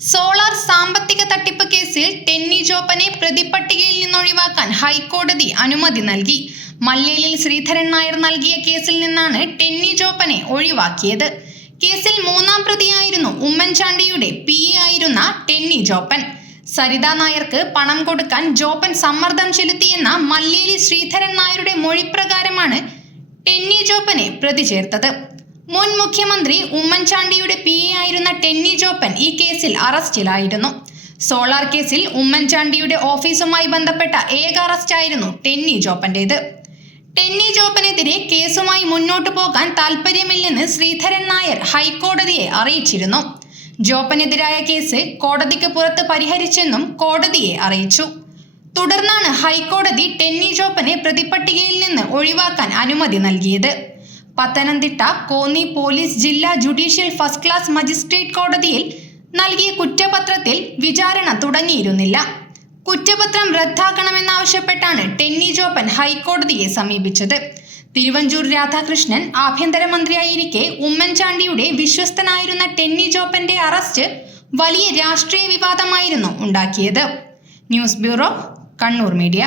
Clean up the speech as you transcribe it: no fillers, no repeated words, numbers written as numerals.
Solar സാമ്പത്തിക തട്ടിപ്പ് കേസിൽ ടെന്നി ജോപ്പനെ പ്രതിപട്ടികയിൽ നിന്നൊഴിവാക്കാൻ ഹൈക്കോടതി അനുമതി നൽകി. മല്ലേലിൽ ശ്രീധരൻ നായർ നൽകിയ കേസിൽ നിന്നാണ് ടെന്നി ജോപ്പനെ ഒഴിവാക്കിയത്. കേസിൽ മൂന്നാം പ്രതിയായിരുന്നു ഉമ്മൻചാണ്ടിയുടെ PA ആയിരുന്ന ടെന്നി ജോപ്പൻ. സരിത നായർക്ക് പണം കൊടുക്കാൻ ജോപ്പൻ സമ്മർദ്ദം ചെലുത്തിയെന്ന മല്ലേലി ശ്രീധരൻ നായരുടെ മൊഴിപ്രകാരമാണ് ടെന്നി ജോപ്പനെ പ്രതി ചേർത്തത്. മുൻ മുഖ്യമന്ത്രി ഉമ്മൻചാണ്ടിയുടെ PA ആയിരുന്ന ടെന്നി ജോപ്പൻ ഈ കേസിൽ അറസ്റ്റിലായിരുന്നു. സോളാർ കേസിൽ ഉമ്മൻചാണ്ടിയുടെ ഓഫീസുമായി ബന്ധപ്പെട്ട ഏക അറസ്റ്റായിരുന്നു ടെന്നി ജോപ്പന്റേത്. ടെന്നി ജോപ്പനെതിരെ കേസുമായി മുന്നോട്ടു പോകാൻ താൽപ്പര്യമില്ലെന്ന് ശ്രീധരൻ നായർ ഹൈക്കോടതിയെ അറിയിച്ചിരുന്നു. ജോപ്പനെതിരായ കേസ് കോടതിക്ക് പുറത്ത് പരിഹരിച്ചെന്നും കോടതിയെ അറിയിച്ചു. തുടർന്നാണ് ഹൈക്കോടതി ടെന്നി ജോപ്പനെ പ്രതിപട്ടികയിൽ നിന്ന് ഒഴിവാക്കാൻ അനുമതി നൽകിയത്. പത്തനംതിട്ട കോന്നി പോലീസ് ജില്ലാ ജുഡീഷ്യൽ ഫസ്റ്റ് ക്ലാസ് മജിസ്ട്രേറ്റ് കോടതിയിൽ നൽകിയ കുറ്റപത്രത്തിൽ വിചാരണ തുടങ്ങിയിരുന്നില്ല. കുറ്റപത്രം റദ്ദാക്കണമെന്നാവശ്യപ്പെട്ടാണ് ടെന്നി ജോപ്പൻ ഹൈക്കോടതിയെ സമീപിച്ചത്. തിരുവഞ്ചൂർ രാധാകൃഷ്ണൻ ആഭ്യന്തരമന്ത്രിയായിരിക്കെ ഉമ്മൻചാണ്ടിയുടെ വിശ്വസ്തനായിരുന്ന ടെന്നി ജോപ്പന്റെ അറസ്റ്റ് വലിയ രാഷ്ട്രീയ വിവാദമായിരുന്നു ഉണ്ടാക്കിയത്. News bureau, Kannur media.